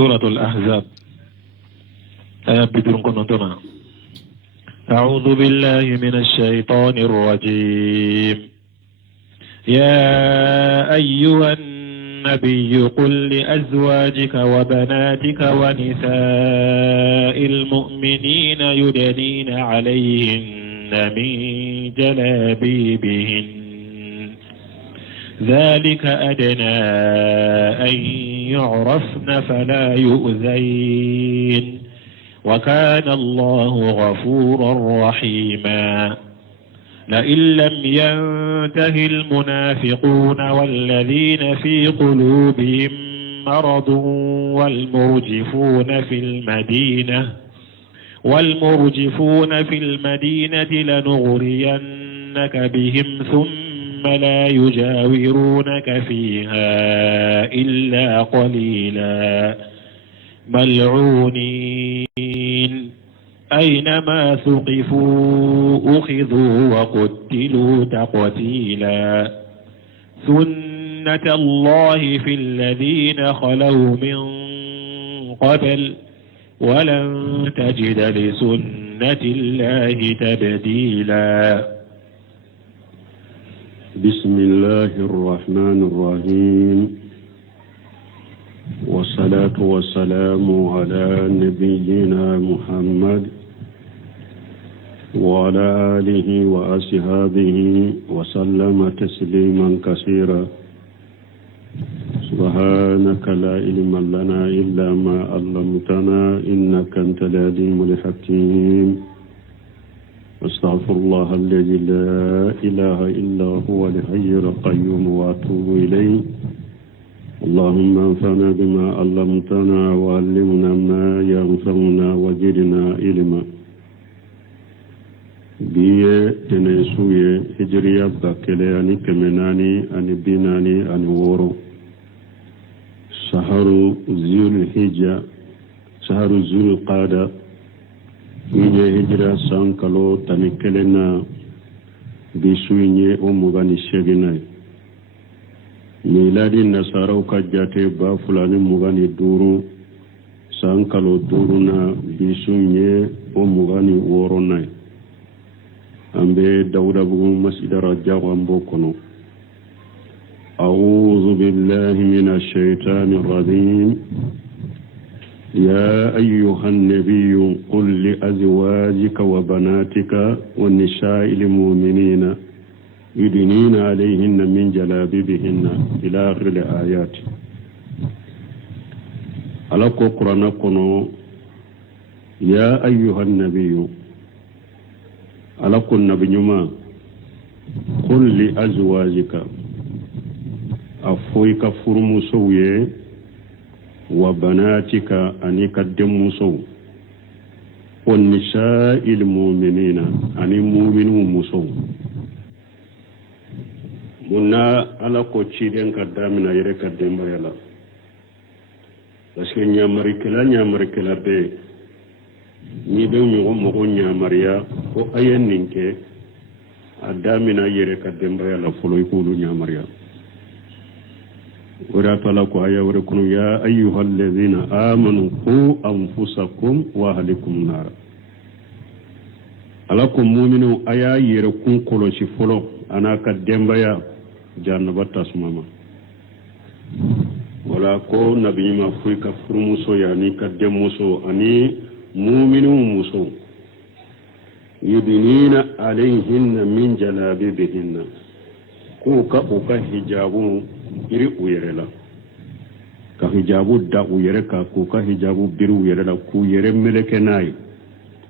سورة الأحزاب بدون كنتنا. أعوذ بالله من الشيطان الرجيم. يا أيها النبي قل لأزواجك وبناتك ونساء المؤمنين يدنين عليهن من جلابيبهن ذلك أدنى أن يعرفن فلا يؤذين وكان الله غفورا رحيما. لئن لم ينته المنافقون والذين في قلوبهم مرض والمرجفون في المدينة لنغرينك بهم ثم لا يجاورونك فيها إلا قليلا ملعونين أينما ثقفوا أخذوا وقتلوا تقتيلا. سنة الله في الذين خلوا من قبل ولن تجد لسنة الله تبديلا. بسم الله الرحمن الرحيم والصلاة والسلام على نبينا محمد وعلى آله وأصحابه وسلم تسليما كثيرا. سبحانك لا علم لنا إلا ما علمتنا إنك أنت العليم الحكيم. أستغفر الله الذي لا إله إلا هو الحي القيوم وأتوب إليه. اللهم انفعنا بما علمتنا وعلمنا ما ينفعنا وزدنا علما. biye tene suye hijriya bakele ani kemenani ani binani ani woro saharu zul qada biye hijra sankalo tani kelena bisuye o mugani sheginai miladi nasaraw ka jate ba fulani mugani duru sankalo duru na bisuye o mugani woro nai ambe dawuda bugu masjidara jawambo kono. أعوذ بالله من الشيطان الرجيم. يا أيها النبي قل لأزواجك وبناتك والنساء المؤمنين يدنين عليهن من جلابيبهن إلى آخر الآيات. على قرآن كنو يا أيها النبي على كل نبي ما قل لأزواجك أفويك فرمسوية وبناتك أنيك الدمسو والنساء المؤمنين أني مؤمنون مسو منا على كوتشيدين كدامنا يرك الدمبيلا لكن نيامريكلا بي ni be ñogo mogo ñamariya ko ayen ninke a damina yere ka dembaya la folo i kulu ñamariya wara tala ko aya wara kunu ya ayyuha alladhina amanu qu anfusakum wa ahlikum nar ala ko mu'minu aya yere kun kolosi folo ana ka dembaya jannaba tasmama wala ko nabi ma fuy ka furmuso ya ni ka demuso ani مؤمنون مسو يدنين عليهن من جلابيبهن كوكا حجابو يري ويرلا كحجابو دا ويركا كوكا حجابو بيرو ويرلا كو يري ملكناي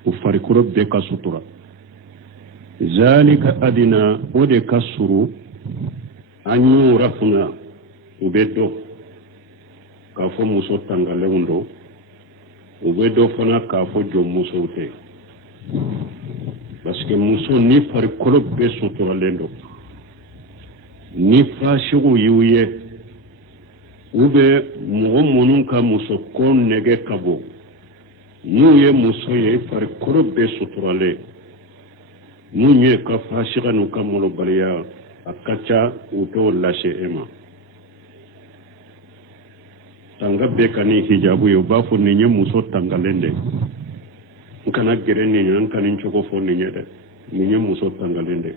وفاركرو بك سطرا ذلك أدنى ودي كسرو أن يورفنا وبدو كافو مسو تنغالوندو ube do fana ka fo jom muso te parce que muso ni far kolo be sotora lendo ni fashigu yuye ube mo monun ka muso kon nege kabo nuye muso ye far kolo be sotora le nuye ka fashiga nu ka molo bariya akacha uto lashe ema tanga be kani hijabu yo ba fo ni nye muso tangalende kana gere ni nan kanin choko fo ni nye de ni nye muso tangalende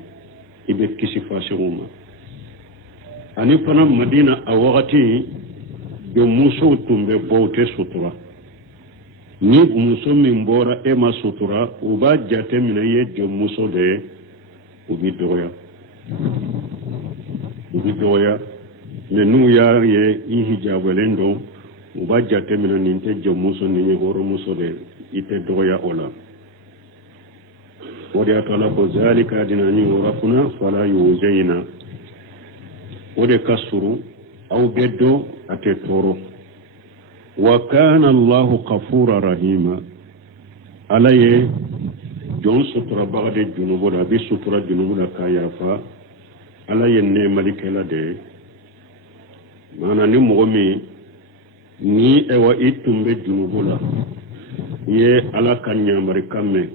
ibe kisi fashuma ani fana madina a wakati be muso tumbe bote sutura ni muso min bora e ma sutura u ba jate mina ye je muso de u bi doya me nu ya ye i hijabelendo u ba jate mina ni te je muso ni ye horo muso de ite doya ola wadi atala ko zalika dinani warafuna fala yuzayna wadi kasuru au beddo ate toro wa kana Allah ghafura rahima alaye jon sutura bagade junubo da bi sutura junubo da kayafa alaye ne malikela de mana ni mogomi ni ewa itumbe junubo la ye ala kanya marikamme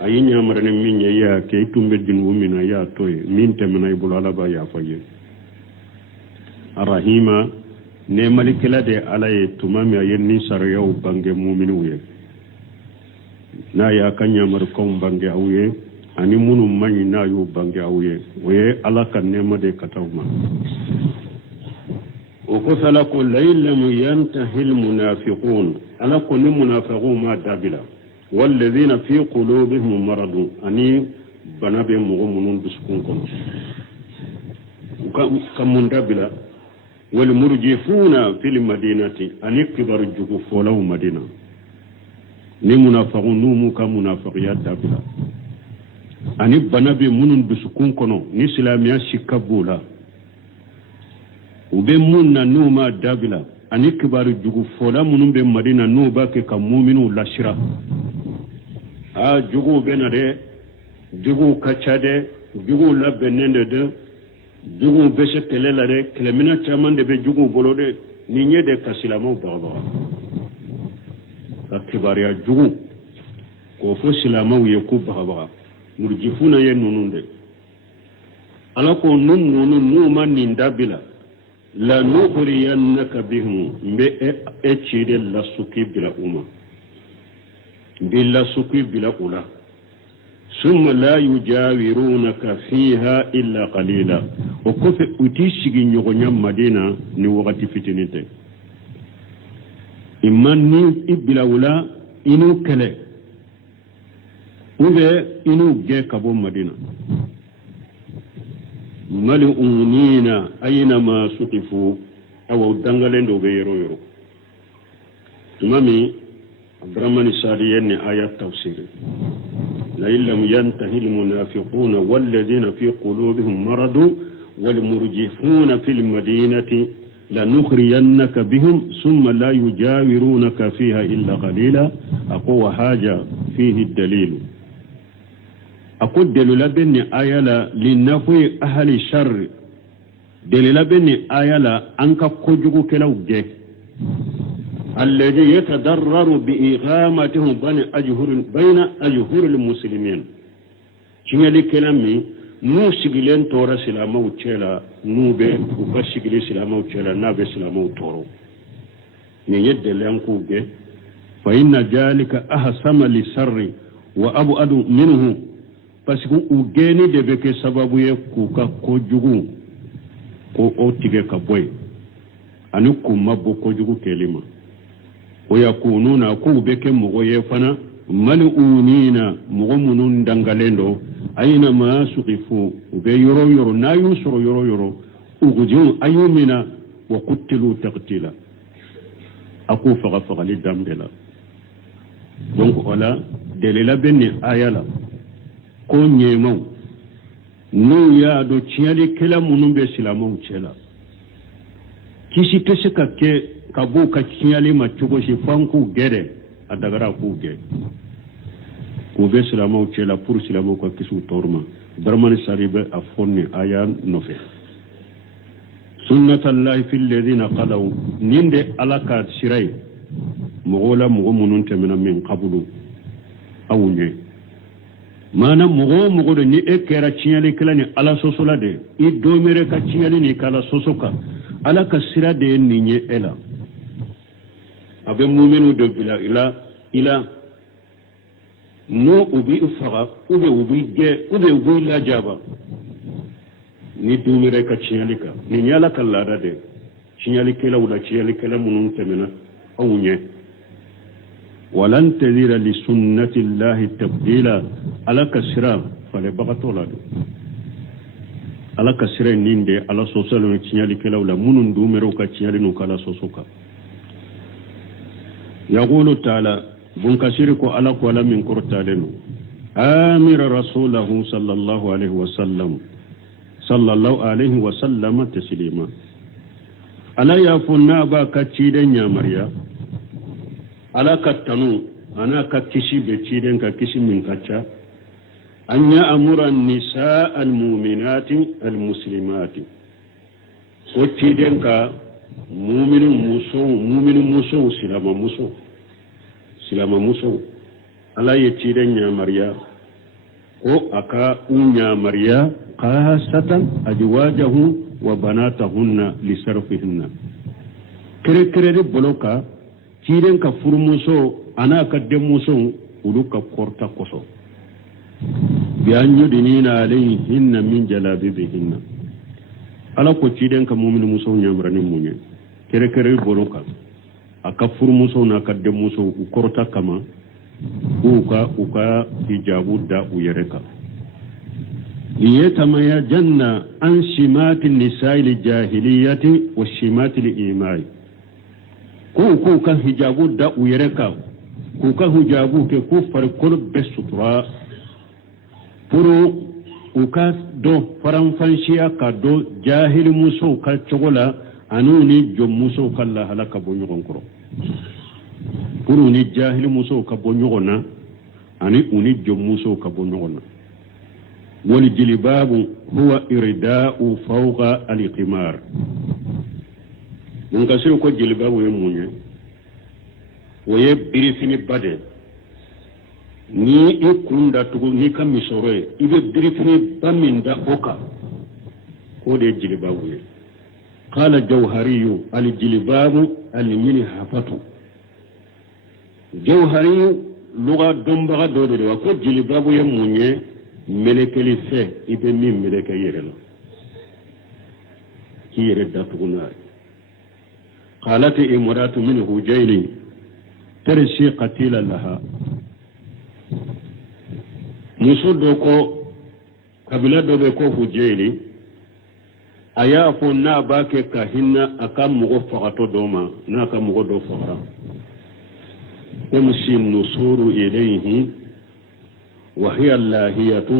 ayi nyamare ne minye ya ke itumbe junubo mina ya toy min temna ibulala ba ya faye arahima ne malikela de alaye tumami ayenni sarayau bange mu'minu ye na ya kanya markom bange awye ani munu mani na yu bange awye we ala kan ne made katawma o ko sala ko laylam yantahi al munafiqun ala ko ni munafiqun ma dabila والذين في قلوبهم مرض أني بنابي مغمون بسكون كم من دابلا والمرجفون في المدينة أني كبر الجغف ولو مدينة ni munafaqun numu ka munafiqiyat dabila ani banabe munun dusukun kono ni islamiya shikabula ube munna numa dabila ani kibaru jugu fola munun be madina no ba ke ka mu'minu lashira a jugu benade jugu kachade jugu labbenende de jugu bese telelare klemina chamande be jugu bolode ni nyede kasilamo baba akibariya jugu ko fo silamaw ye ku baba murjifuna ye nununde ala ko nununu numa nindabila la nuhriyannaka bihim be e chide la suki bila uma billa suki bila ula summa la yujawirunaka fiha illa qalila o ko fe utishigi nyogonya madina ni wakati fitinite imman ni ibila wula inu kele ube inu ge kabo madina mal'unina ayna ma sutifu aw dangalendo be yero yero imami abdurrahman sadiyen ayat tafsir la illam yantahi almunafiquna walladhina fi qulubihim marad والمرجفون في المدينة لنخرينك بهم ثم لا يجاورونك فيها إلا قليلا أقوى حاجة فيه الدليل أقول دليل بني آيالا لنفي أهل الشر دليل بني آيالا أنك قجوك كلاوجه الذي يتضرر بإغامتهم بين أجهر المسلمين شنو كلامي nu sigilen tora silamaw cela nube uka sigile silamaw cela nabe silamaw toro ni yedde lanku ge fa inna jalika ahsama li sarri wa abadu minhu parce que ugeni de beke sababu ye kuka ko jugu ko o tige ka boy anu kuma bo ko jugu kelima o yakununa ko beke mugo ye fana mal'unina mu'minun dangalendo ayna ma suqifu ube yoro yoro na yusro yoro yoro uguju ayumina wa qutilu taqtila aku faqa li damdela donc wala delela benni ayala ko nyemaw nu ya do ciali kala munum be silamaw cela kisi tese ka ke kabu ka ciali ma tugo shi fanku gere adagara ku gere ko be silamaw cela pour silamaw ko kisu torma barman saribe afonni ayan nofe sunnatullahi fil ladina qalaw ninde alaka siray mogola mogo munun temena min qabulu awunye mana mogo de ni ekera cinyale kala ni ala sosola de i domere ka cinyale ni kala sosoka ala ka sira de ninye ela abe mu'minu de ila no ubi faga ubi la jaba ni dumire ka ciyalika ni nyala kallada de ciyalikela wala ciyalikela munun temena awunye walan tadira li sunnati llahi tabdila ala kasira fale bagatola do ala kasira ninde ala sosalo ni ciyalikela wala munun dumire ka ciyalinu kala sosoka yaqulu ta'ala bun kasiri ko ala ko ala min kortalenu amira rasulahu sallallahu alaihi wasallam taslima ala ya funna ba ka ciden ya marya ala ka tanu ana ka kishi be ciden ka kishi min kacha anya amura nisa almu'minati almuslimati ko ciden ka mu'minu muso silama muso ala ya ciden ya marya ko aka unya marya khasatan ajwajahu wa banatahunna lisarfihinna kere boloka ciden ka furmuso ana ka demuso uluka korta koso bi an yudinina alayhinna min jalabibihinna ala ko ciden ka mu'minu muso nyamrani munye kere boloka aka furmuso na ka demuso u korta kama uka hijabu da uyereka ليتميزن عن شمات النساء الجاهلية والشمات الإيمان كوكا هجابو دا ويركا كوكا هجابو كفر كل بسطرا فرو وكا دو فرنفانشيا كدو جاهل موسو كالشغلا أنوني جو موسو كالله لك بنيغن كرو فرو ني جاهل موسو كبنيغنا أني أني جو موسو كبنيغنا والجلباب هو إرداء فوق القمار من كسر كو جلباب يموني ويبري فيني بدل ni ikunda tugu ni kamisore ibe birifini baminda oka kode jilbabu ye qala jawhariyu al jilbabu al mini hafatu jawhariyu lugha dombaga dode wa ko jilbabu ye munye melekeli fe ibe min meleke yere la ki yere datuguna qalat imratu min hujayli tarshi qatila laha musudo ko kabila do be ko hujayli aya fo na ba ke kahinna akam mugo fagato doma na kam mugo do fagara umsi nusuru ilayhi وهي اللاهية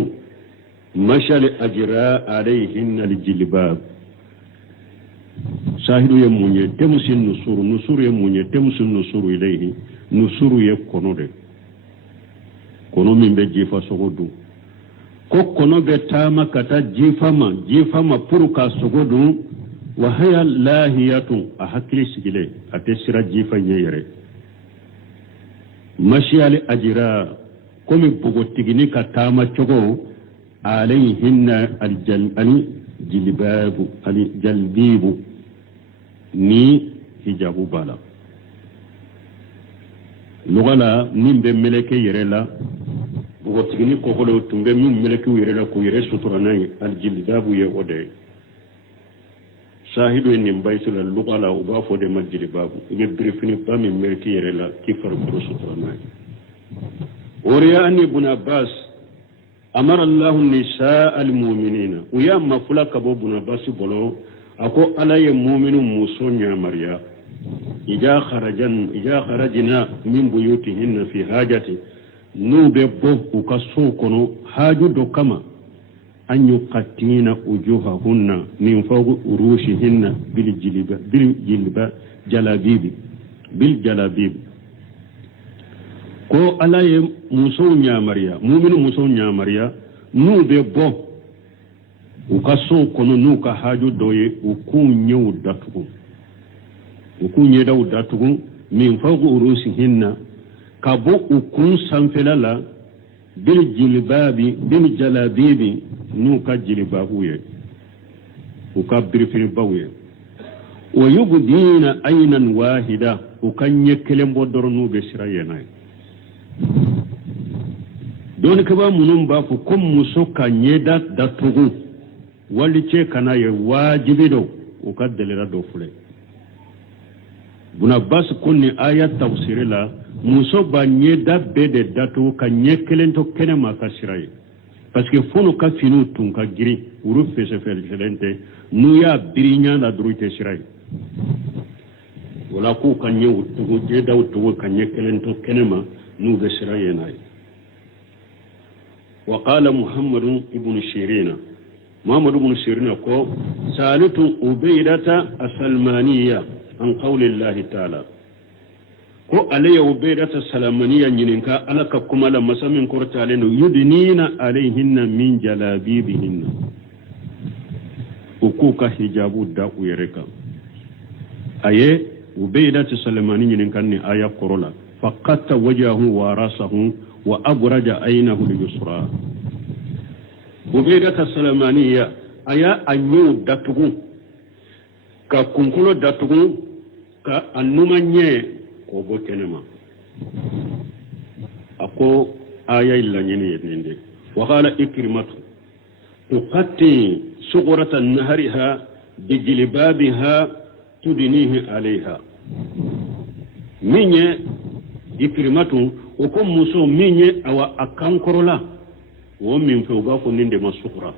مشى لأجراء عليهن الجلباب شاهد يموني تمسي النصور يموني تمسي النصور إليه نصور يكونو دي كونو من بجيفا سغدو كونو بتاما كتا جيفما پركا سغدو وهي اللاهية أحكي سجلي أتسر جيفا ييري مشى لأجراء komi bogotigini ka taama cogo alayhinna aljalbibu ni hijabu bala lugala min be meleke yere la bogotigini kokolo tumbe min meleke yere la ko yere suturanayi aljalbabu ye ode shahidu ni mbaysula lugala uba fo de majilbabu ibe brifini ba min meleke yere la kifar ko suturanayi ورياني ابن عباس أمر الله النساء المؤمنين ويا ما فلك أبو ابن عباس بلو أكو على مؤمن موسون يا مريا إذا خرجنا من بيوتهن في حاجة نوبه وكسوكنو حاجة دوكما أن يقتين وجوههن من فوق روشهن بالجلابيب ko ala ye muso nyamariya mu'minu muso nyamariya nu be bo u ka so kono nu ka haju doye u ku nyew datugu min fawqu urusihinna ka bo u kun sanfelala bil jalabibi nu ka jilbabu ye u ka birfini bawye ويبدين عينا واحدة وكان يكلم بدرنو بسرائينا دون كبا منون بافو كم مسو كان يدات داتوغو والي كان يواجب دو وكاد دليل دو فلي buna bas kunni aya tafsir la muso ba nyeda bede datu ka nyekelen to kene ma kasirai parce que fono ka finu tun ka giri uru fese felente nu ya birinya na druite sirai wala ku kan nyu to jeda to ka nyekelen to kene ma nu be sirai nai wa qala muhammad ibn shirina محمد بن سيرين ko salitu ubaydata asalmaniya an qawli Allah ta'ala ko alayya ubaydata salamaniya nyininka alaka kuma la masamin kurtale no yudnina alayhinna min jalabibihinna ukuka hijabu da uyereka aye ubaydata salamani nyininka ni aya korola faqatta wajahu wa rasahu wa abraja aynahu al-yusra ubaydata salamaniya aya anyu datugu ka kunkulo datugu ka annumanye ko botenema ako aya illa nyini yedinde wa qala ikrimatu tuqatti sughuratan nahriha bijilbabiha tudinihi alayha minye ikrimatu uko muso minye awa akankorola wo min fe uga ko ninde masukura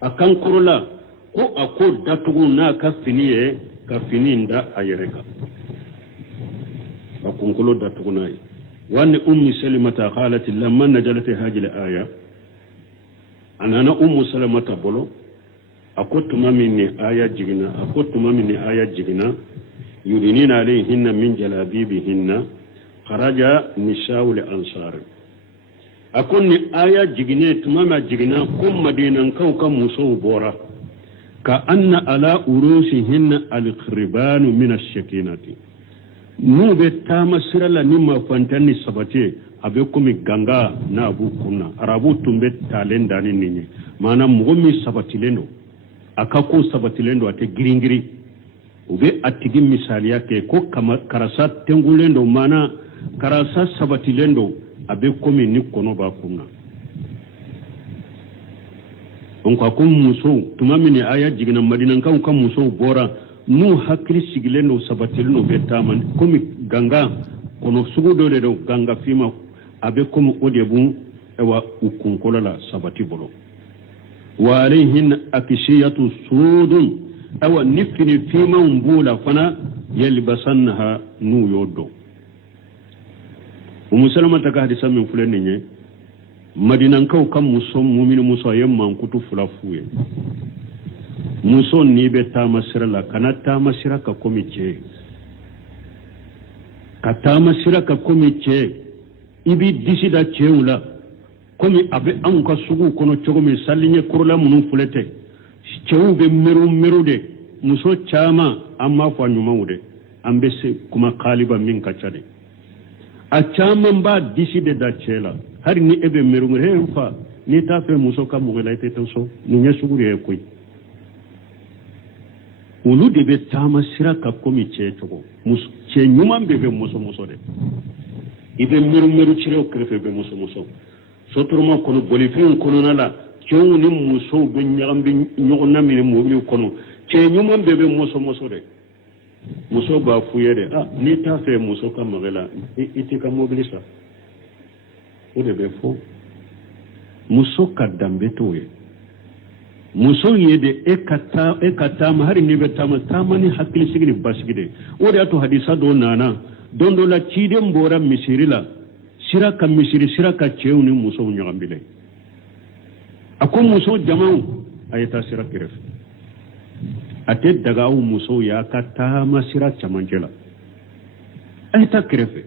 akankorola ko ako datugu na ka finiye ka fininda ayereka akunkolo datugu nay وأن أم سلمة قالت لما نزلت هذه الآية أنا أم سلمة بلو أكوت ما مني آية جغنا يرينين عليهن من جلابيبهن خرج نساء الأنصار أكون آية جغنا تمام جغنا كم مدينة كوكا مسو بورا كأن على أروسهن القربان من السكينة nube tama sirala nima fantani sabate abe komi ganga na abu kunna arabu tumbe talenda ni ninyi mana mgomi sabatilendo akako sabatilendo ate giringiri ube atigi misali yake ko kama karasa tengulendo mana karasa sabatilendo abe komi ni kono ba kunna onko akum muso tumamini aya jigina madina kan kan muso bora nu hakri sigileno sabatileno betaman komi ganga kono sugudole do ganga fima abe komi odebu ewa ukunkola la sabati bolo wa alayhin akishiyatu sudun awa nifini fima umbula fana yalbasanha nu yodo umusalama taka hadisa min fulani nye madinan kaw kam musom mu'minu muso yamman kutu fulafuye muso ni be tamasira la kana tamasira ka komiche ka tamasira ka komiche ibi disida cheula komi abe an ka sugu kono chogomi salinye kurla munu fulete chewube merude muso chama amma fa nyumaude ambese kuma qaliba min ka chade a chama mba diside da chela hari ni ebe meru he fa ni ta fe muso ka mugela ite so ni nyesuguri e koy ulu de be tama sira ka komi che togo che nyumam be muso de ibe meru chire o krefe be muso soturma kono bolifin kono nala chow ni muso be nyagambe nyogna mi mo mi kono che nyumam be muso de muso ba fuyere ni ta fe muso ka magela iti ka mobilisa o de be fo muso ka dambe toye muso yede ekata mahari ni betama tamani hakili sigini basgide o de ato hadisa do nana dondo la chide mbora misirila siraka misiri siraka chewni muso nyagambile ako muso jamau ayata siraka ref ate daga u muso ya kata masira chamanjela ayata krefe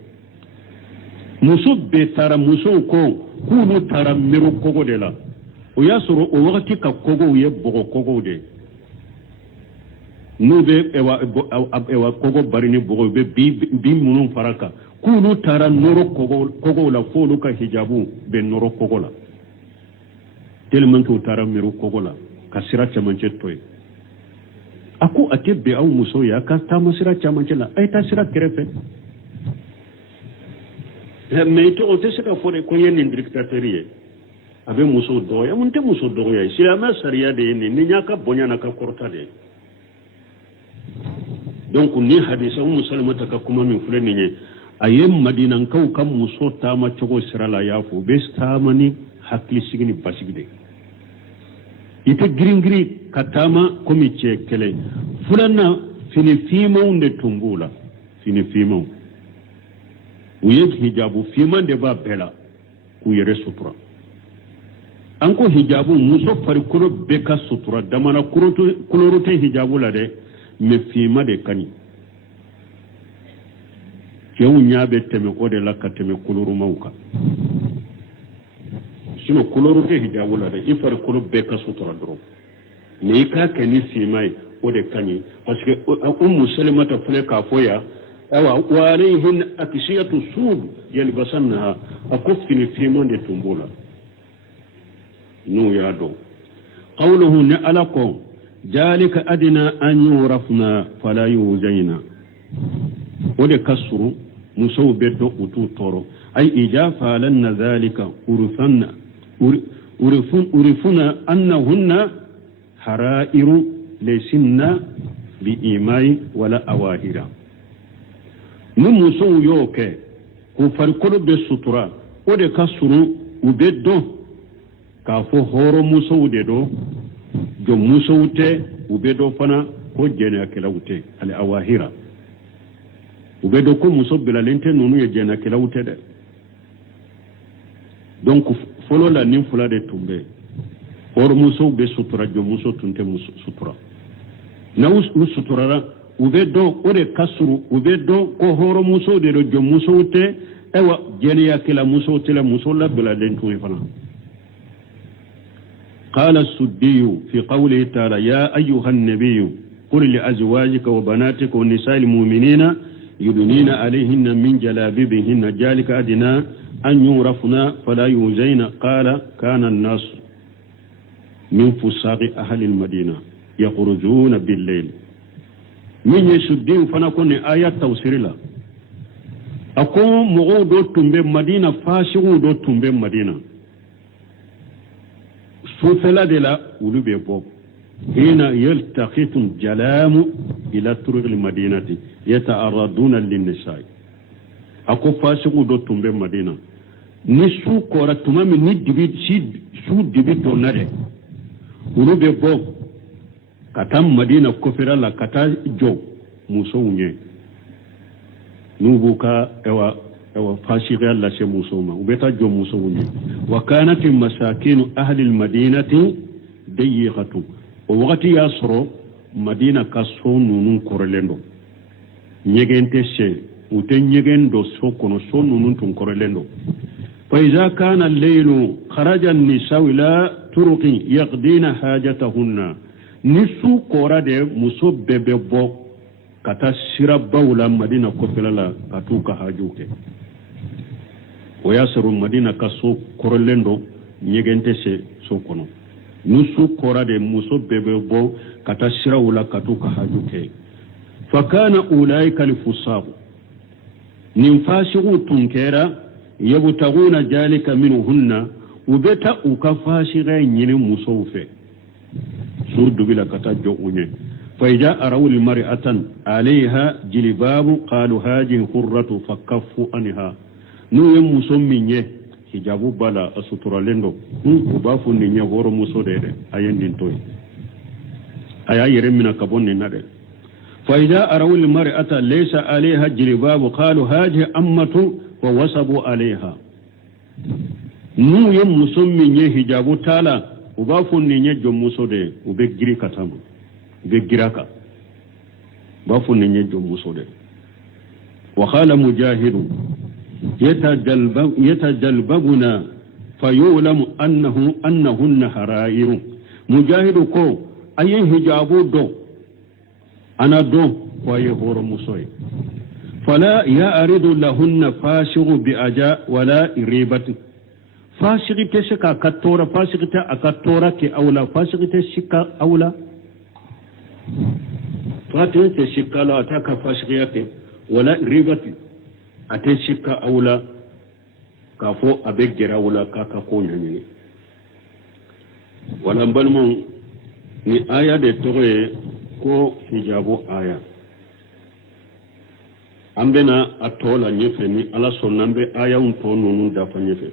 muso betara muso ko kunu tara mero kogo de la o ya soro o wakati ka kogo ye bogo kogo de nube ewa kogo barini bogo be bi munun faraka kunu tara noro kogo la folu ka hijabu be noro kogo la tellement que tara mero kogo la kasira chamanche toy ako ate be aw muso ya ka taama sira caman cɛ la a ye taa sira kɛrɛfɛ mais ito o tɛ se ka fɔ de ko n ye nin dictateur ye a bɛ muso dɔgɔya mun tɛ muso dɔgɔya ye silamɛ sariya de ye nin ni y'a ka bonya n'a ka kɔrɔta de ye donc ni hadisa Umu Salamata ka kuma min filɛ nin ye a ye madinankaw ka muso taama cogo sira la y'a fɔ u bɛ taama ni hakilisigi ni basigi de i tɛ girin-girin ka taama komi cɛ kɛlɛ filanan fini fimanw de tun b'u la fini fimanw u ye hijabu fiman de b'a bɛɛ la k'u yɛrɛ sutura an ko hijabu muso farikolo bɛɛ ka sutura damana kuloro tɛ hijabu la dɛ mais fiman de ka ɲi cɛw ɲa bɛ tɛmɛ o de la ka tɛmɛ kuloromaw kan sinon kuloro tɛ hijabu la dɛ i farikolo bɛɛ ka sutura dɔrɔn mais i k'a kɛ ni fiman ye o de ka ɲi parce que Umu Salamata filɛ k'a fɔ yan wa alayhin akisiyatu sud yalbasannaha a ko fini fiman de tun b'o la n'u y'a dɔn qawluhu ni ala ko jalika adina an yurafna fala yuzayna o de ka surun musow bɛ dɔn u t'u tɔɔrɔ ay ijafa lanna dhalika urifuna annahunna harairu laysinna bi imai wala awahira ni musow y'o kɛ k'u farikolo bɛ sutura o de ka surun u bɛ dɔn k'a fɔ hɔrɔn musow de don jɔn musow tɛ u bɛ dɔn fana ko jɛnɛyakɛlaw tɛ ali awahira u bɛ dɔn ko muso bilalen tɛ ninnu ye jɛnɛyakɛlaw tɛ dɛ donc fɔlɔ la nin fila de tun bɛ hɔrɔn musow bɛ sutura jɔn muso tun tɛ sutura n'aw suturara u bɛ dɔn o de ka surun u bɛ dɔn ko hɔrɔn musow de don jɔn musow tɛ ayiwa jɛnɛyakɛla musow tɛ la muso labilalen tun ye fana قال السدي في قوله تعالى يا أيها النبي قل لأزواجك وبناتك ونساء المؤمنين يدنين عليهن من جلابيبهن ذلك أدنى أن يعرفن فلا يؤذين قال كان الناس من فساق أهل المدينة يخرجون بالليل من يسدي فنكون آيات توسير لا أقوم مغودو تنبي مدينة فاسقو دو تنبي مدينة سوفلا de la ulu be bo hina yaltaqitu jalamu ila turuq al madinati yata'arraduna lin nisa'i ako fasiku do tumbe madina ni su kora tumami ni dibi su dibi tonare ulu be bo kata madina kofira la kata jo muso unye nubuka ewa فاشغ الله شموسوما وبيتا جو موسوني وكانت مساكين أهل المدينة ضيقة ووقت ياسرو مدينة كسون نون كورلندو نيجين تشي وتن نيجين دو سوكونو سون نون تون كورلندو فإذا كان الليل خرج النساء إلى طرق يقضين حاجتهن نسو كورا دي مسو بيبو kata sira bawla madina kofela la katuka hajuke o yasiru madina kaso korolendo nyegente se sokono nusu kora de muso bebe bo kata sira wala katuka hajuke fakana ulaika alfusaq ninfashigu tunkera yabtaguna jalika minhunna ubeta ukafashiga nyine muso fe surdu bila kata jo unye فإذا أروا المرأة عليها جلباب قالوا هذه حرة فكفوا عنها نو يمسمي حجاب بلا أسطر لندو وبافو نينيا غور مسو دي أين دينتوي أيا يرمنا كبون نادي فإذا أروا المرأة ليس عليها جلباب قالوا هذه أمة ووصبوا عليها نو يمسمي حجاب تالا وبافو نينيا جو مسو دي وبجري كتامو بجراكا بافو نيجو مسودة وقال مجاهد يتجلببنا فيعلم أنهن حرائر مجاهد كو أي هجابو دو أنا دو ويهور مسوي فلا يأرد لهن فاسغ بأجاء ولا ريبة فاسغ تشكا كتورا فاسغ تأكتورا كي أولا فاسغ تشكا أولا fatin te shikka la ta ka fashiyate wala ribati ate shikka aula ka fo abe gera wala ka ko nyani wala balmon ni aya de tore ko hijabu aya ambena atola nyefe ni ala sonambe aya unto nunu dafa nyefe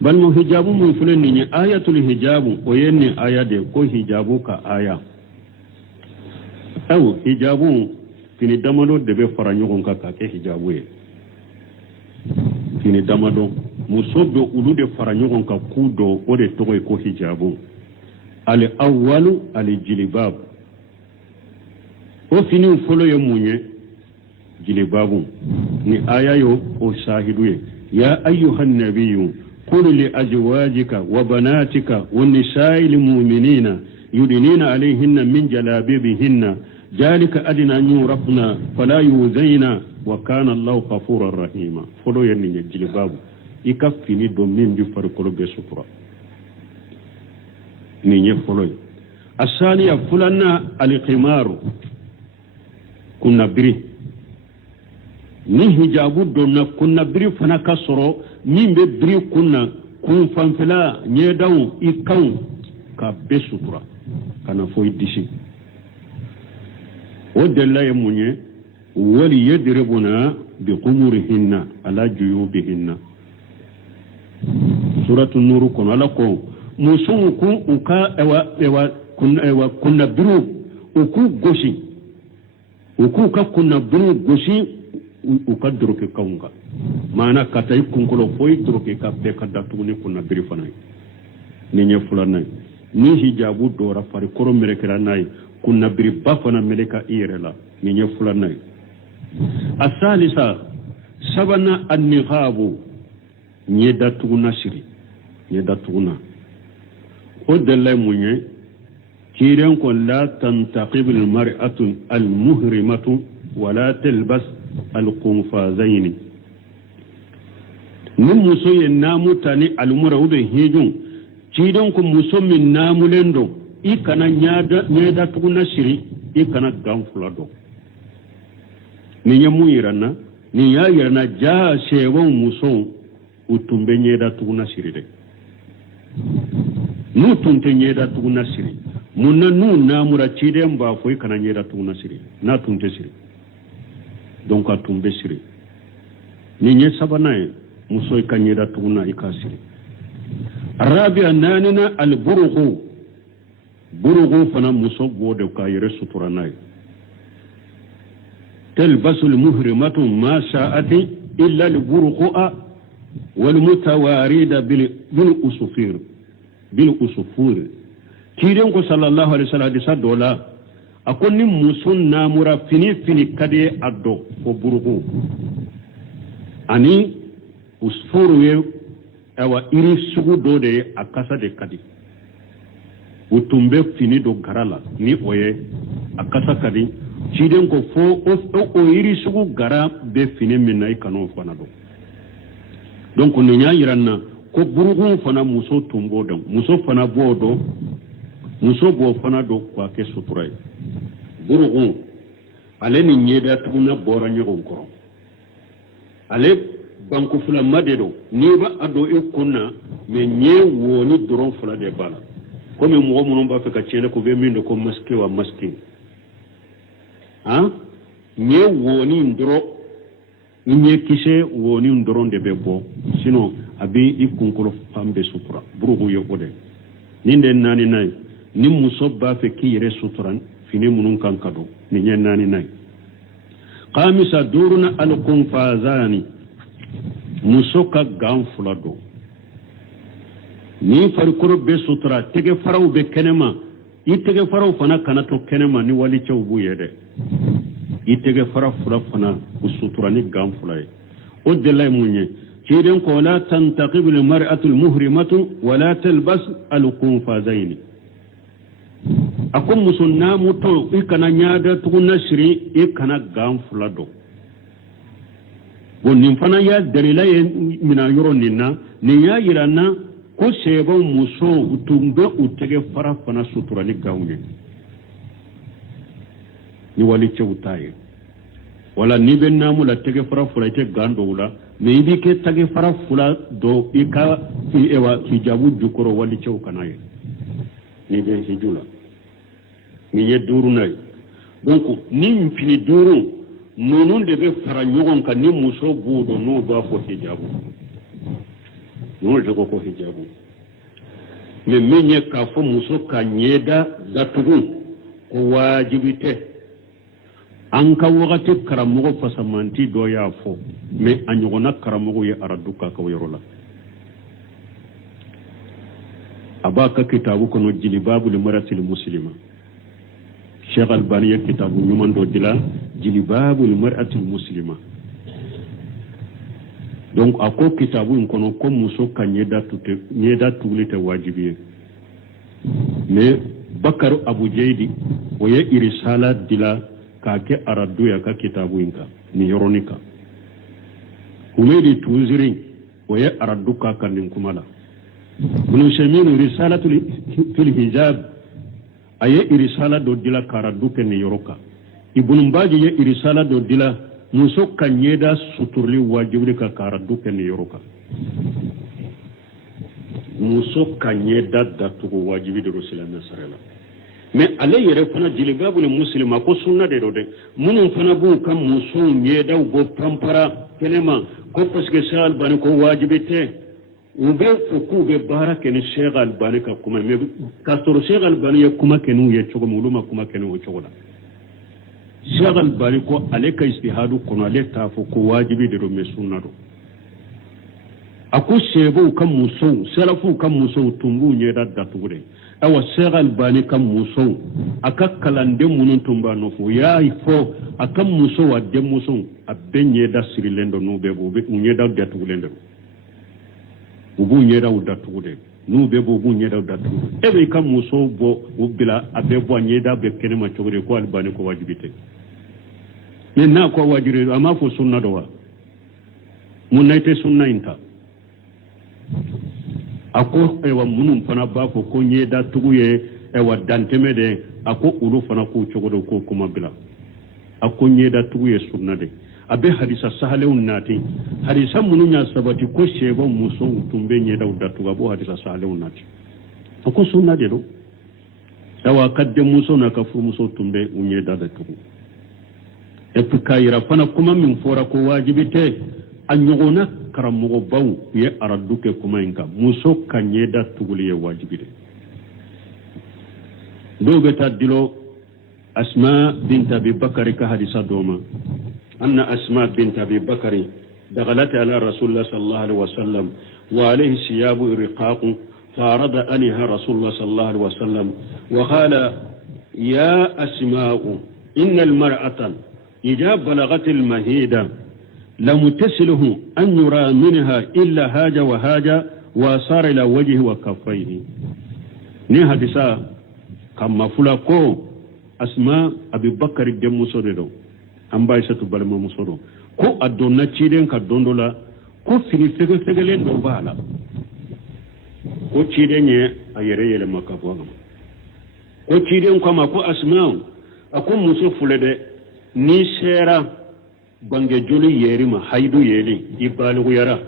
balmo hijabu mun fulen ni ayatul hijabu o yenni aya de ko hijabu ka aya aw hijabu fini damado de be fara nyogon ka ke hijabu ye fini damado musobe ulu de fara nyogon ka kudo o de togo ko hijabu al awwalu al jilbab o fini folo ye munye jilbabu ni aya yo o shahidu ye ya ayyuhan nabiyyu qul li azwajika wa banatika wan nisa'il mu'minina yudnina alayhinna min jalabibihinna ذلك أدنى أن يعرفنا فلا يؤذينا وكان الله غفورا رحيما فلو يني الجلباب يكفيني دومين بفرقلو بسطرة نيني فلو الثانية فلنا القمار كنا بري نيه جابو دونا كنا بري فنا كسرو نين بري كنا كن فانفلا نيداو إكاو كبسطرة كان فوي ديشي ودلا يمني وليضربنا بقمرهن على جيوبهن سورة النور كن على كون مسوكو وكا كنا برو وكو غوشي وكو كنا برو غوشي وكا دروكي كونغا مانا كتاي كونكولو فوي دروكي كابي كداتوني كنا بري فناي نيني فلاناي ni hijabu dora fari koro merekera nai kunna biri bafana meleka irela ni fulanai asalisa sabana an-niqabu nyeda tuguna shiri nyeda tuguna odella munye kiren ko la tantaqib al-mar'atu al-muhrimatu wala talbas al-qunfazain nin muso yennamu tani al-mura ube hejun kidon ko musomin namulendo ikana nyeda tuguna shiri ikana gamfula do ni nyamu irana ni ya irana ja shewon muso utumbe nyeda tuguna shiri de nu tunte nyeda tuguna shiri munna nu namura kiden ba foi kana nyeda tuguna shiri na tunte shiri donc atumbe shiri ni nye sabana muso ikanyeda tuguna ikashiri الرابع ناننا البرغ فنا مصب ودك يرسو تراناي تلبس المهرمة ما شاءت إلا البرغ والمتوارد بالأسفور كيرين صلى الله عليه وسلم حديث دولا أكون مسون نامورا فيني كدي أدو وبرغ أني أسفور awa iri sugu do de akasa de kadi utumbe fini do garala ni oye akasa kadi ciden ko fo o iri sugu gara be fini minna ikano fana do donc ne nya yiranna ko burugun fana muso tumbo do muso fana bodo muso bo fana do kwa ke suturai burugun ale ni nyeda tuna bora nyogon ko ale banku fula madedo ni ba ado e kunna me nye woni doron fula de bala ko me mo mo ba fe ka cene ko be mindo ko maske wa maske ha nye woni ndoro nye kise woni ndoron de bebo sino abi ikunkolo pambe sutura burugo yo ode ninde nani nay ni musobba fe kire suturan fini munun kan kado ni nye nani nay qamisa duruna al qunfazani musoka ganfula do ni farikoro be sutura tege faraw be kenema itege faraw fana kana to kenema ni wali cew bu yede itege fara fula fana usutura ni ganfula e o de lay munye kiden ko la tantaqib al mar'atu al muhrimatu wala talbas al qunfazaini akum musunna muto ikana nyaada tuguna shiri ikana ganfula do bon nin fana ya dalila mina yoro ninna ni ya yirana ko sebo muso utumbe utege fara fana sutura ni gaunye ni wali cew taye wala ni be namu la tege fara fula te gando wala me ibi ke tege fara fula do ika fi ewa hijabu jukoro wali cew kanaye ni be hijula ni ye duru nay donc ni mpini duru nonun de be fara nyogon ka ni muso budo no ba fo hijabu no je ko hijabu me menye ka fo muso ka nyeda datugu ko wajibite an ka wakati karamogo fasamanti do ya fo me anyogona karamogo ye araduka ka yorola abaka kitabu kono jilibabu limaratil muslima Sheikh Albani ya kitabu nyuman do dila jilibabu limaratil muslima donc ako kitabu kono ko muso ka nyeda tulite wajibiye me Bakar Abu Jaydi oye irisala dila kake aradu ya ka kitabu inka ni yoronika Humaydi Tuziri oye aradu ka kanin kumala Ibn Shamin risalatul fil hijab aye irisala do dila karadu ke ni yoroka Ibn Baji ye irisala do dila muso kanyeda suturli wajibi ka karadu ke ni yoroka muso kanyeda datugo wajibi de Rasulullah sallallahu mais ale yere fana jilibabu le muslima ko sunna de do de munun fana bu kam muso nyeda go pampara kenema ko parce que Sheikh Albani ko wajibite ube fuku be baraka ni Sheikh Albani ka kuma me kastoro Sheikh Albani ya kuma kenu ye chogo muluma kuma kenu o chogo da Sheikh Albani ko ale ka istihadu kono ale ta fu ko wajibi de do me sunna do ako shebo kam muso salafu kam muso tumbu nyeda datugure awa Sheikh Albani kam muso aka kalande munun tumba no fo ya ifo aka muso wa de muso abenye da sirilendo no bebo be nyeda datugulendo ubu nyeda udatugude no bebo bu nyeda udatugude ebe kam muso bo ubila abebo nyeda be kenema chogure ko Albani ko wajibite ne na ko wajire ama fo sunna do wa munaite sunna inta ako ewa munum fana ba ko ko nyeda tuguye ewa danteme de ako ulu fana ko chogodo ko kuma bila ako nyeda tuguye sunna de abe hadisa sahalewun nati hadisa mununya sabati ko shebo muso tumbe nyeda udatuga bo hadisa sahalewun nati ako sunna de do ewa kadde muso na ka fu muso tumbe unyeda da tugu epukayira fana kuma min fora ko wajibite anyogona karamogo baw ye araduke kuma inka muso kanyeda tuguliye wajibide dobe tadilo Asma bint Abi Bakr ka hadisa doma anna Asma bint Abi Bakr دخلت على رسول الله صلى الله عليه وسلم وعليه ثياب رقاق فأراد أنها رسول الله صلى الله عليه وسلم وقال يا أسماء إن المرأة إذا بلغت المهيدة لم تسله أن يرى منها إلا هاجة وهاجة وصار إلى وجهه وكفيه ني حديثا كما فلاكو أسماء أبي بكر الدم مسودو أمبايسة بالما مسودو ko adonna ciden ka dondola ko fini fege fegelen do bala ko ciden ye ayere yele makafo ngam ko ciden ko ma ko Asma ako muso fulede ni sera bange joli yeri ma haidu yeli ibalu yara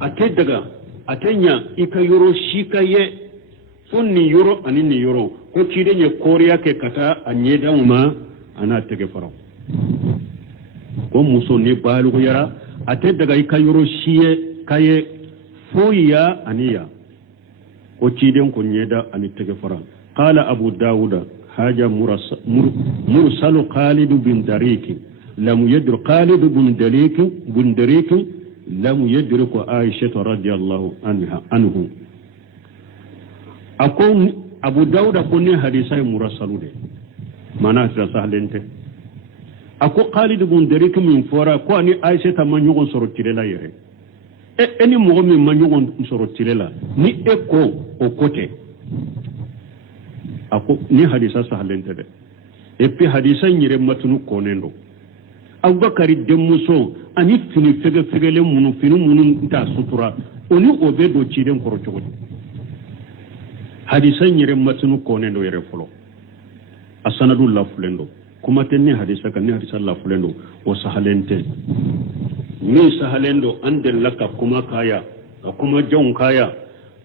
ate daga atenya ika yoro shika ye funni yoro anini yoro ko cide nye koriya ke kata anyeda uma ana tege faro ko muso ni balu yara ate daga ika yoro shiye kaye foya aniya ko cide ko nyeda ani tege faro qala Abu Dawud haja mursal Khalid bin Dariki لم يدر خالد بن دريك لم يدرك عائشة رضي الله عنه أكون أبو داود أكون حديثي مرسل ده معناه سهلنته أكو خالد بن دريك من فورا كوني عائشة من يغن سرطيلا يره أني مغمي من يغن سرطيلا ني إكو أكوته أكو ني حديثا سهلنته ده إبي حديثا يرمتنو كونندو Abubakar demuso ani fini fege fegele munu fini munu ta sutura oni obedo ciden koro chogodi hadisan yere matunu kone do yere folo asanadu la fulendo kuma tenni hadisa kan ni hadisa Allah fulendo o sahalente ni sahalendo andel laka kuma kaya kuma jon kaya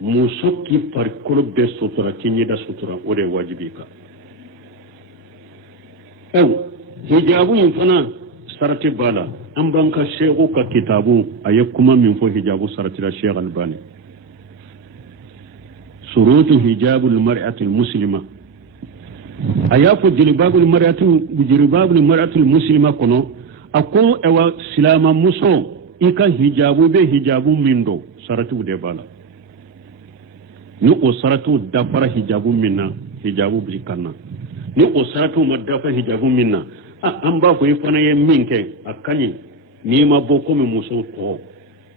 musoki parkolo be sutura kinyi da sutura ode wajibi ka hijabu yin fana sarati bala an banka shego ka kitabu ayi kuma min fo hijabu sarati da Sheikh Albani surutu hijabul mar'atul muslima ayafu jilbabul mar'atul muslima kono ako ewa silama muso ika hijabu be hijabu mindo saratu de bala ni o saratu dafara hijabu minna hijabu bi kanna ni o saratu madafa hijabu minna an ba ko ifana ye minke akani ni ma boko mi muso to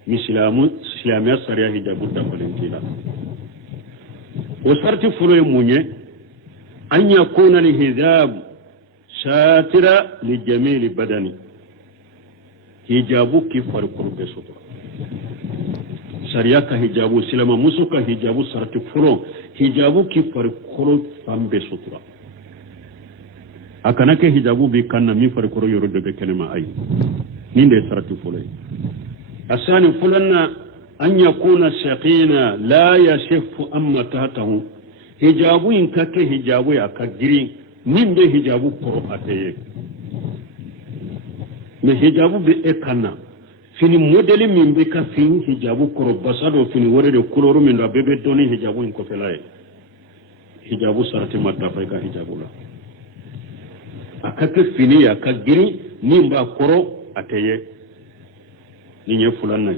mislamu islamiya sariya hijabu da valentila o sarti fulo munye an yakuna li hijab satira li jamil badani hijabu ki farqu be sutura sariya ka hijabu silama muso ka hijabu sarti fulo hijabu ki farqu fambe sutura akana ke hijabu bi kanna mi farqu yoro de kelema ay ninde sarti fulo asani fulanna an yakuna shaqina la yashfu amma tahtahu hijabu in kake hijabu ya kagiri ninde hijabu koro ateye me hijabu be ekana fini modeli min be ka fini hijabu koro basado fini wore de kuloro min da bebe doni hijabu in ko felaye hijabu sarati madda fay ka hijabu la akake fini ya kagiri nimba koro ateye ninye fulanna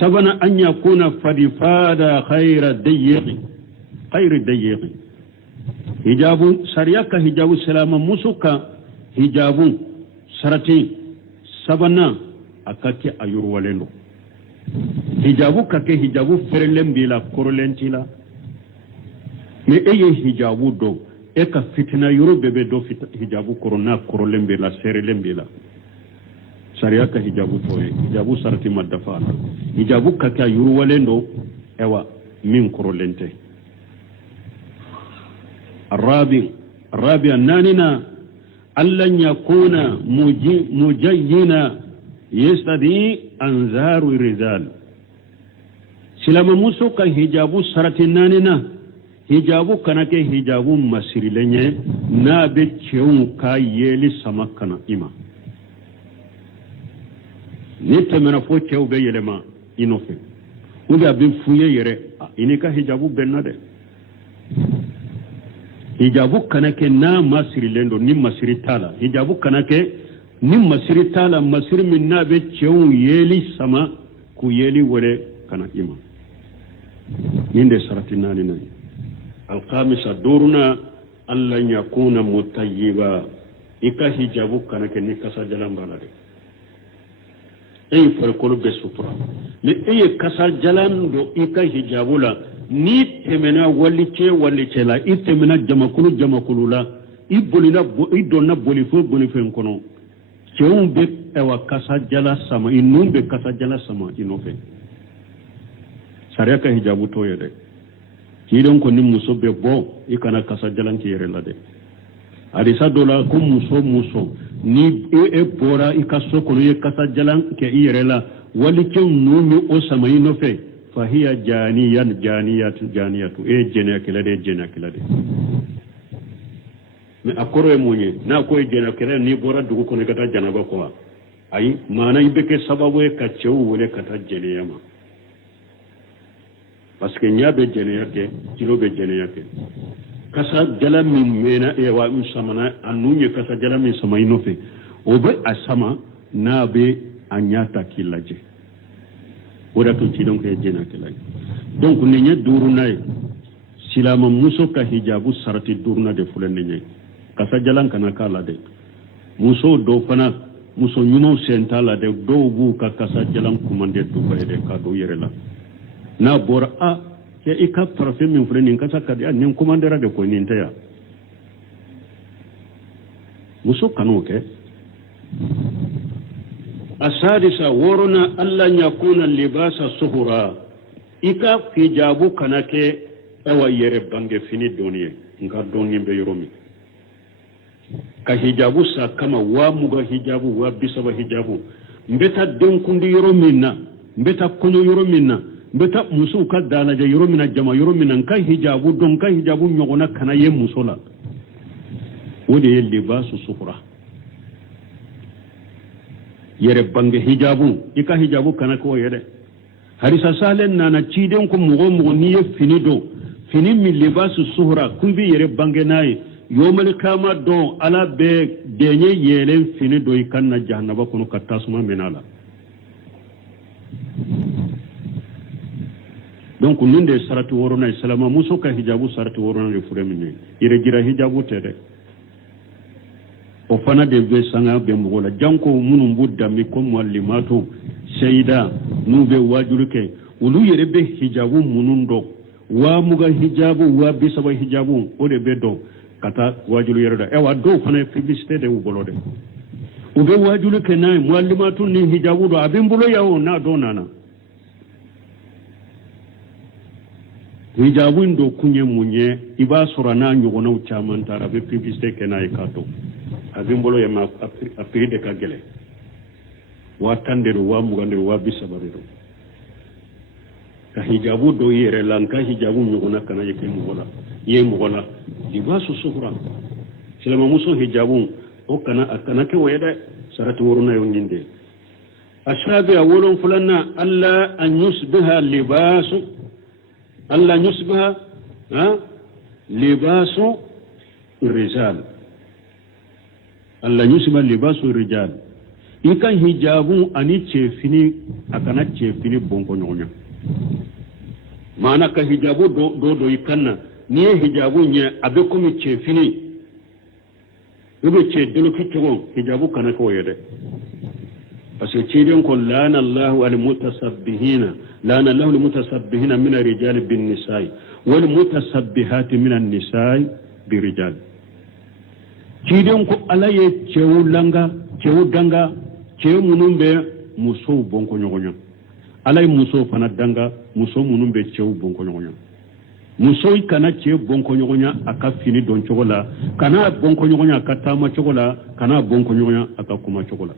sabana an yakuna fadifada khayra dayyiqi hijabu sariyaka hijabu salama musuka hijabu sarati sabana akake ayurwalendo hijabu kake hijabu ferelembila korolentila me eye hijabu do eka fitina yoro bebe do hijabu korona korolembila serelembila sariyaka hijabu toye hijabu sarati maddafa hijabu kake ayurwalendo ewa min korolente الرابع الناننا أن يكون مجينا يستدي أنذار الرجال سلام موسوكا هجابو سرت الناننا هجابو كنك هجابو مسير لنye نابت شون كايلي سمكنا إما نتمنى فوت شو بيلما إنوفي وبيا بفوية يره إنك هجابو بنادة hijabu kanake na masiri lendo ni masiri tala hijabu kanake ni masiri tala masiri minna be chewu yeli sama ku yeli wore kana ima ninde sarati nani nani alqamisa duruna alla yakuna mutayyiba ika hijabu kanake ni kasa jalan balade ay farqulu be sutura ni ay kasa jalan do ika hijabu la ni temena walice la i temena jamakulu la i bolina i donna bolifo kono cewun be ewa kasa jala sama i nun be kasa jala sama i nofe sariya ka hijabu to yede kidon ko ni muso be bo i kana kasa jalan ki yere la de adisa dola ko muso ni e bora i kaso kono ye kasa jalan ke i yere la walice numi o sama i nofe fahiya janiyatu jena kilade me akoro e munye na ko e jena kilade ni bora dugu ko ne kata janaba ko ay mana ibeke sababu e kachewu wole kata jene yama parce que nyabe jene yake kilo be jene yake kasa jala min mena e wa musamana anunye kasa jala min sama inofe obe asama na be anyata kilaje oda to ci donc e jena kelay donc ne nya duruna silama muso ka hijabu sarati duruna de fulen ne kasa jalan kana kala de muso do fana muso nyumo sentala de do bu ka kasa jalan kumande to bayde ka do yerela na bora a ke ika trafe min fulen ni kasa ka de nin kumandera de ko nin taya muso kanoke السادسة ورنا ألا يكون اللباس صهرا إكا في جابو كناك أو يربانج فيني الدنيا نكا دوني بيرومي ka hijabu sa kama wa muga hijabu wa bisaba hijabu mbeta denkundi yoro minna mbeta kono yoro minna mbeta musu ka dalaja yoro minna jama yoro minna ka hijabu don ka hijabu nyogona kana ye musola wode ye libasu sukhra yere bange hijabu ika hijabu kana ko yere harisa salen nana ciden ko mugo ni ye fini do fini mi libasu sukhra kumbi yere bange nayi yomal kama don ala be denye yelen fini do ikanna jahannaba kono katasuma menala donc ninde sarati worona islama muso ka hijabu sarati worona le fure minne ire gira hijabu tede o fana de be sanga be mbola janko munum budda mi ko muallimatu sayida nube wajuruke ulu yere be hijabu munundo wa muga hijabu wa bisaba hijabu o de be do kata wajulu yerda ewa do fana publicité de ubolode ube wajulu kenay muallimatu ni hijabu do abimbulo yawo na do nana hijabu ndo kunye munye iba surana nyogona uchamantara be publicité kenay kato abimbulo yema apiride kagele watandero wa mugandero wa bisabarido ka hijabu do yere lanka hijabu nyogona kana yake mugola ye mugola libasu sukhra silama muso hijabu o kana akana ke wayda sarati woruna yo nyinde ashabi awolon fulanna alla an yusbiha libasu alla yusbiha libasu الرجال alla yusbiha libasu الرجال ikan hijabu ani chefini akana chefini bonko nyonya mana ka hijabu do ikanna ni hijabu nya abe komi chefini ube che delo kitego hijabu kana ko yede parce que chiden ko lana Allahu al mutasabbihina lana Allahu al mutasabbihina min ar-rijal bin nisa'i wal mutasabbihati min an-nisa'i bi rijal chiden ko alaye chewulanga chewudanga chemunumbe muso bonko nyogonyo alay muso fana danga muso munumbe chewu bonko nyogonyo muso ikana che bonko nyogonya aka fini don chogola kana bonko nyogonya aka tama chogola kana bonko nyogonya aka kuma chogola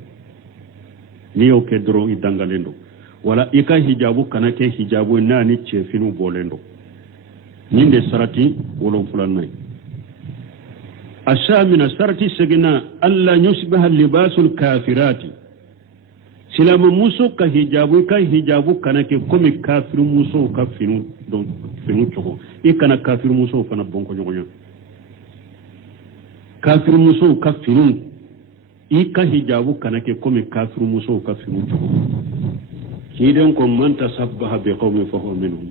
niyo kedro idangalendo wala ika hijabu kana ke hijabu nani che finu bolendo ninde sarati wolo fulanay ashamina sarati segina alla yusbaha libasul kafirati silama muso ka hijabu kana ke komi kafiru muso ka finu don finu chogo ikana kafiru muso fana bonko nyogonya kafiru muso ka finu ika hijabu kana ke komi kafiru muso ka finu chogo kiden ko man tasabbaha bi qawmin fa huwa minhum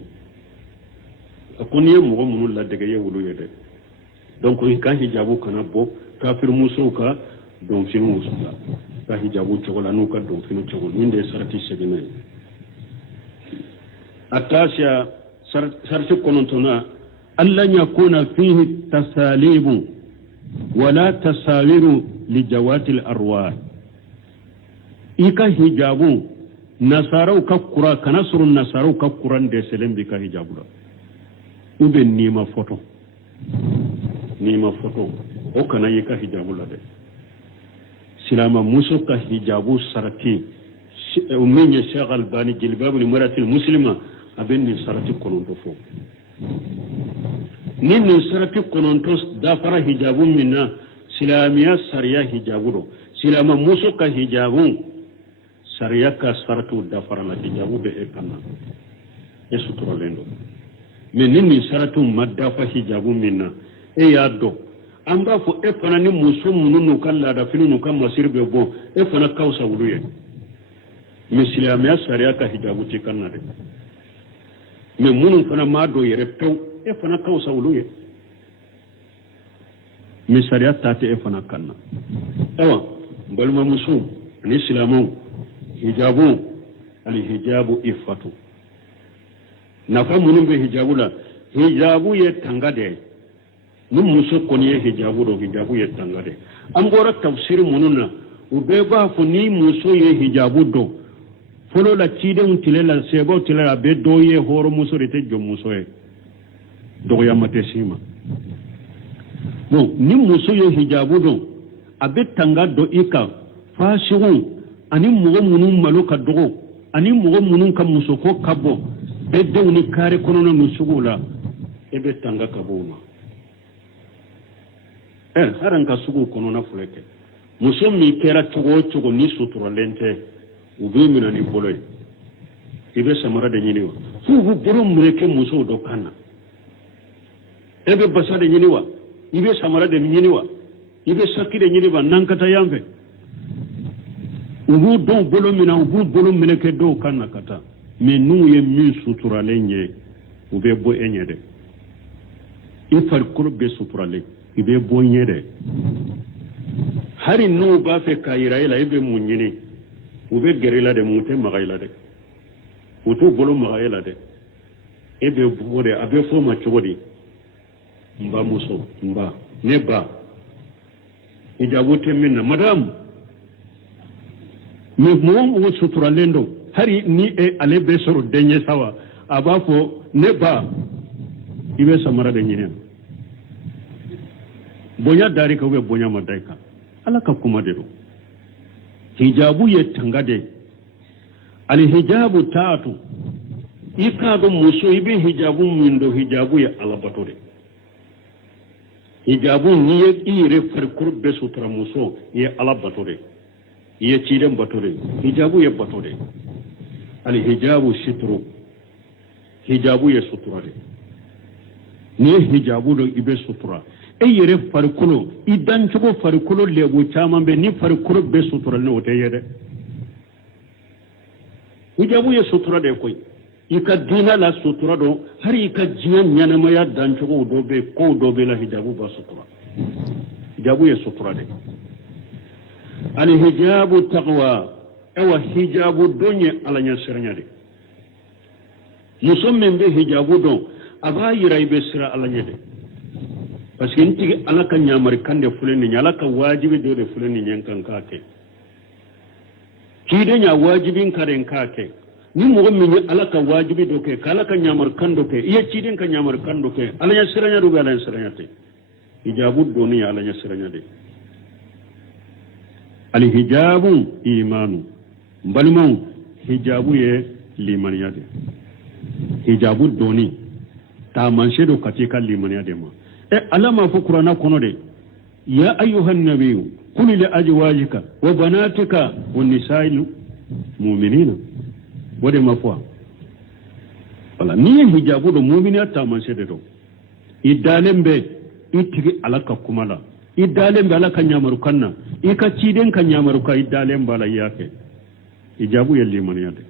akuni mo mun la daga yewulu yede donc ika hijabu kana bo kafiru muso ka don finu muso ka hijabu chogola nuka don finu chogo ninde sarati segina atasha sarti konontona alla yakuna fihi tasalibu wala tasawiru li jawati al-arwah ika hijabu nasarau ka kura kana surun nasarau ka kuran de selembi ka hijabu da ube nima photo o kana yika hijabu la de silama muso ka hijabu sarati umenye Sheikh Albani jilbabu limaratil muslima abenni sarati kononto fo ninni sarati kononto da fara hijabu minna silamiya sariya hijabu do silama muso ka hijabu sariya ka saratu da fara la hijabu be ekana yesu to lendo men ninni saratu madda fa hijabu minna e yaddo amba fo e fana ni muso mununu kala da finu kan masirbe bo e fana kausa wuluye misilamiya sariya ka hijabu ti kanna de me munun fana ma do yere pew e fana kausa wuluye mi sariya tate e fana kanna ewa balma musu ni islamu hijabu ali hijabu ifatu nafa munun be hijabu la hijabu ye tangade num muso koni ye hijabu do hijabu ye tangade am gora tafsir mununa ube ba fo ni muso ye hijabu do folo la chide untile la sebo tile la be do ye horo muso rete jom muso ye do ya mate sima bon ni muso ye hijabu do abe tanga do ika fasiru ani mogo munun malo ka dogo ani mogo munun ka musoko kabo be dewni kare kono na musugula ebe tanga kabuma haran ka sugu kono na fuleke muso mi kera cogo ni sutura lente ube mina ni boloy ibe samara de nyiniwa fu boro mureke muso do kana ebe basa de nyiniwa ibe samara de nyiniwa ibe sakki de nyiniwa nankata yambe ubu don bolo mina ubu bolo mineke do kana kata me nu ye mi sutura lenye ube bo enyede ifar kurbe sutura le ibe bo nyede hari nu ba fe kayiraila ibe munyini ube gerila de mute magaila de utu bolo magaila de ebe bore abe fo ma chogodi mba muso mba neba ijabote minna madam me mo sutura lendo hari ni ale be soro denye sawa abafo neba ibe samara de nyine bonya dari ka we bonya madaika ala ka kuma de hijabu ye tangade al hijabu taatu ikado muso ibe hijabu mindo hijabu ya ala batore hijabu ni ye ire farkur be sutra muso ye ala batore ye chidem batore hijabu ye batore al hijabu sitru hijabu ye sutra de ni hijabu do ibe sutra yere farkulo idan cogo farkulo lebo caman be ni farkulo be sutura ne wote yede hijabu ye sutura de koy ika dina la sutura do hari ika jiyan nyanama ya dan cogo do be ko do be la hijabu ba sutura hijabu ye sutura de al hijabu taqwa ewa hijabu donye ala nya sirnya de musomme be hijabu don aba yira ibe sira ala nya de parce que nti ala ka nyamar kande fulani ala ka wajibi do de fulani nyankan kake kide nya wajibin karen kake ni mo mi ala ka wajibi do ke kala ka nyamar kando ke iya kiden ka nyamar kando ke ala nya siranya do ala nya siranya te hijabu do ni ala nya siranya de al hijabu imanu balmau hijabu ye limaniya de hijabu do ni ta manshe do katika limaniya de ma alama fi Qur'ana kono de ya ayyuhan nabiyyu qul li azwajika wa banatika wan nisa'il mu'minina wode mafwa wala ni hijabu do mu'mina ta man sede do idalembe itigi alaka kumala idalembe alaka nyamaru kanna ika ciden kan nyamaru ka idalembe ala yake hijabu yelli man yade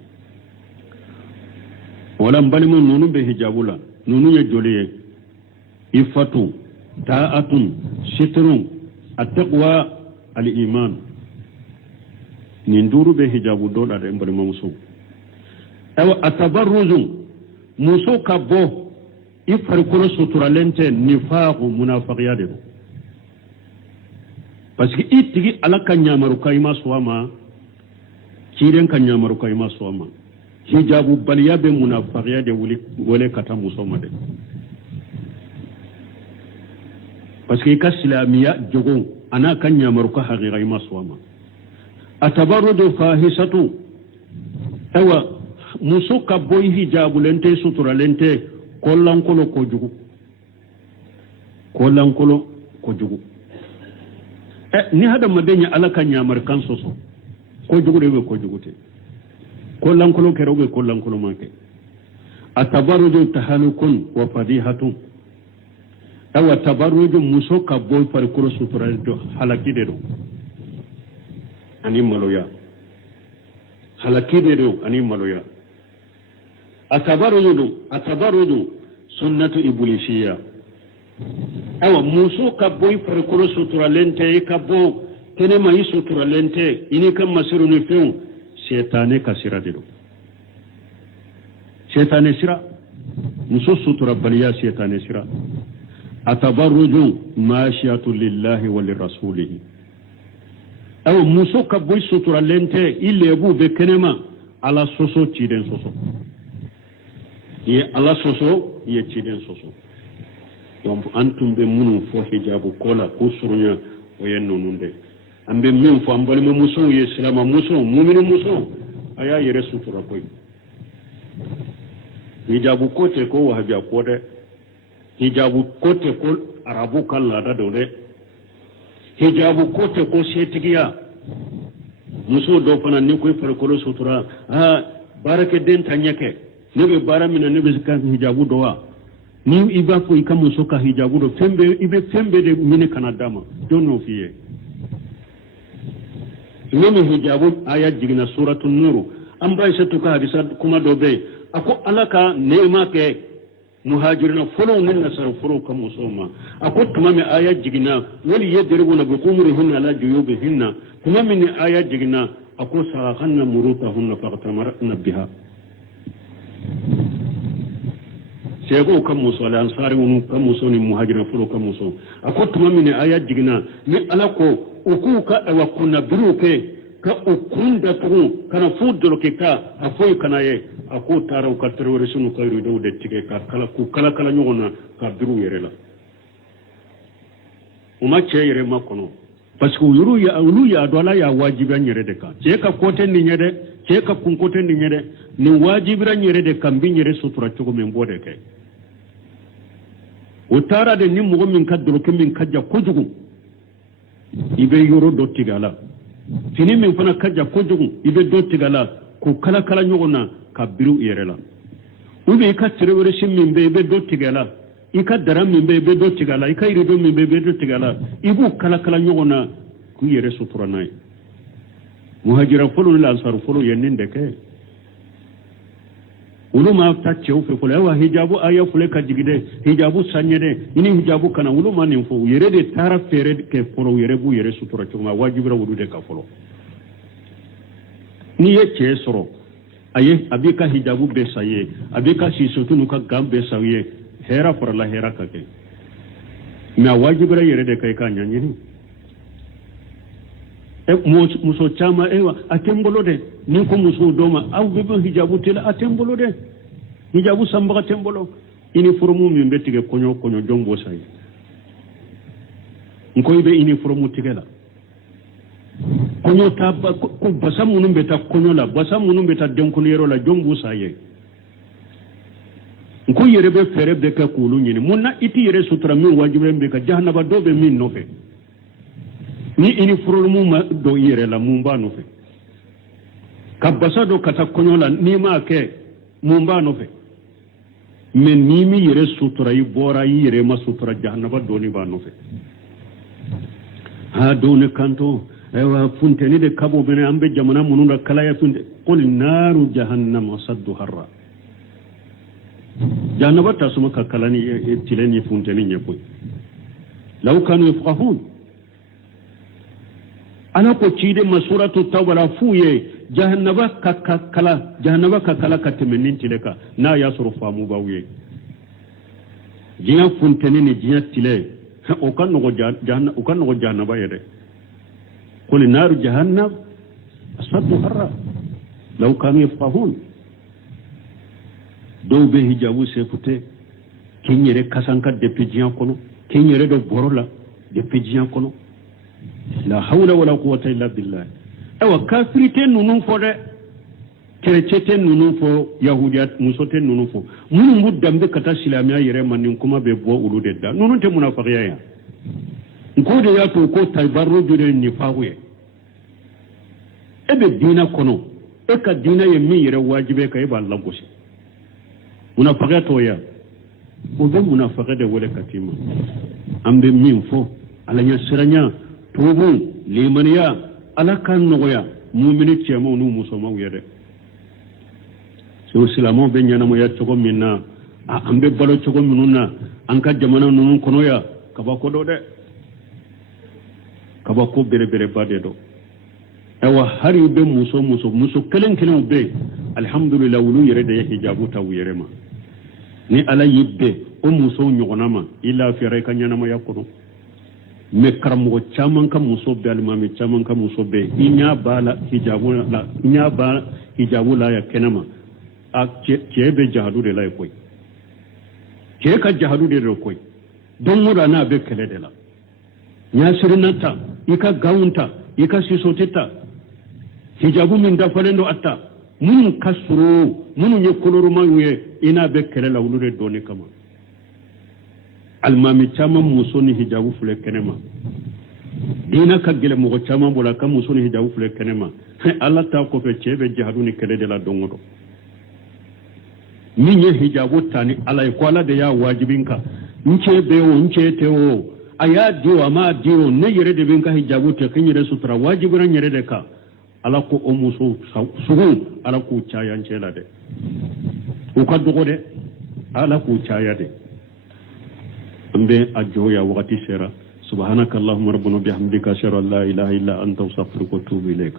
wala mbali mun nunu be hijabu la nunu ye joliye ifatu ta'atun sitrun at-taqwa al-iman ninduru be hijabu doda de mbari mamuso awa atabarruzu muso kabo ifar ko suturalente nifaqu munafiqiya de parce que itigi alaka nyamaru kayma suwama kiren kan nyamaru kayma suwama hijabu baliya be munafiqiya de wole kata muso made parce que ka silamiya jogo ana kan nyamaru ka haqiqa ma suwama atabarrudu fahisatu awa muso ka boy hijabu lente sutura lente kollankolo ko jugu ni hada madenya alaka nyamar kan soso ko jugu rewe ko jugute kollankolo keroge kollankolo manke atabarrudu tahalukun wa fadihatun awa tabarruju muso ka boy par kuro sutura do halakide do ani maloya halakide do ani maloya atabarruju sunnatu iblisiyya awa muso ka boy par kuro sutura lente ka bo kene mai sutura lente ini kan masiru ni few shaytane kasira do shaytane sira muso sutura baliya shaytane sira atabarruju mashiyatu lillahi wa lirasulihi aw muso ka boy sutura lente ilebu be kenema ala soso ciden soso ye ala soso ye ciden soso donc antum be munu fo hijabu kola ko surunya o yen nonunde ambe min fo ambali mo muso ye silama muso mu'minu muso aya yere sutura koy hijabu kote ko wahabi ko de hijabu kote ko arabu kala da dole hijabu kote ko setigiya muso do fana ni koy farkolo sutura barake den tanyake ne be bara mina ne be kan hijabu do wa ni iba ko ikamu soka hijabu do fembe ibe fembe de mine kanadama don't know fiye nemi hijabu aya jigina suratul nur an bai sa tuka hadisa kuma do be ako alaka neema ke muhajirina folo nin nasar folo kam musoma ako tuma me aya jigina wali yadribuna bi qumurihinna ala juyubihinna kuma min aya jigina ako sarahanna murutahunna faqtamarna biha sego kam muso ala ansari wonu kam muso ni muhajirina folo kam muso ako tuma min aya jigina ni alako ukuka wa kunna biruke ka ukunda tugu kana fuddo ke ka afoy kana ye ako taraw ka terroriste no kayru do de tige ka kala kala nyogona ka biru yere la uma che yere makono parce que ulu ya dola ya wajibi nyere de ka che ka kote ni nyede che ka kun kote ni nyede ni wajibi ra nyere de kan bi nyere sutura tugo men bode ke o tara de ni mugo min kadro ke min kajja kujugu ibe yoro do tigala fini min fana kajja kujugu ibe do tigala ko kala kala nyogona ka biru yerela ube ka tirewere shimmin be be do tigala ika daram min be be do tigala ika irido min be be do tigala ibu kala kala nyogona ku yere sutura nay muhajira fulu la ansar fulu yenin de ke uluma ta chew fe fulu wa hijabu aya fulu ka jigide hijabu sanyede ini hijabu kana uluma nin fo yere de tara fere ke fulu yere bu yere sutura chuma wajibira wudude ka fulu ni ye che soro aye abika hijabu besaye abika sisotunu ka gambe sawiye hera for la hera kake na wajibira yere de kai kan nyanyini muso chama ewa atembolo de ni ko muso doma aw bebe hijabu tela atembolo de hijabu samba atembolo uniforme mi betige konyo jombo sai nko ibe uniforme tigela konyo tabba ko basamu numbe ta konyo la basamu numbe ta denko yero la jombo sai nko yere be fere be ka kulu nyini munna iti yere sutra min wajibe be ka jahannaba dobe min nofe ni uniforme ma do yere la mumba nofe kabasa do kata konyo la ni ma ke mumba nofe men ni mi yere sutra yi bora yi yere ma sutra jahannaba do ni ba nofe ha do ne kanto ewa funteni de kabo bene ambe jamana mununda kala ya funde qul naru jahannam saddu harra jahannaba tasuma ka kala ni tileni funteni nyepo law kanu yafqahun ana ko cide masuratu tawbala fuye jahannaba ka kala ka temenin tileka na ya suru famu bawye jiya funteni ni jiya tile o kan no jahannaba yede قل نار جهنم أصد حرا لو كانوا يفقهون دو به جاوو سيفوتي كين يري كاسانكا دبيجيان كونو كين يري دو بورولا دبيجيان كونو لا حول ولا قوة إلا بالله أو كافرتين نونو فودة كريتين نونو فو يهوديات مسوتين نونو فو منو مدام دي كتا سلاميا يري من نكما بيبوا أولو ددا نونو تي منافقيا nkode ya to ko taybarro jure ni fawe ebe dina kono e ka dina ye mi yere wajibe kay ba Allah gosi munafiqa to ya o be munafiqa de wala katima ambe min fo ala nya siranya tobu limaniya ala kan noya mu'mini cemo nu musoma wede so silamo be nyana mo ya togo minna ambe balo togo minuna anka jamana nunu kono ya kaba ko do de kaba ko bere bade do ewa hari be muso kelen be alhamdulillah wulu yere de hijabu ta yere ma ni ala yibbe o muso nyonama ila fi reka nyana ma yakono me karamo chaman ka muso be almami chaman ka muso be inya bala hijabu la ya kenama a be jahadu de la koy ke ka jahadu de ro koy don mura na be kele de la nya sirinata ika gaunta ika sisotita hijabu min dafalendo atta mun kasro mun ye koloruma ye ina be kelela wulude doni kama almami chama musoni hijabu fule kenema dina ka gele mo chama bola ka musoni hijabu fule kenema Allah ta ko fe chebe jihaduni kede de la dongodo min ye hijabu tani ala ko ala de ya wajibinka nce bewo nce tewo aya diwa ma diwo ne yere de binka hijabu te kan yere sutra wajibu ran yere de ka ala ko o muso sugu ala ko chaya ncela de o ka dogo de ala ko chaya de ambe ajoya wakati sera subhanakallahumma rabbana bihamdika ashhadu an la ilaha illa anta astaghfiruka wa atubu ilaik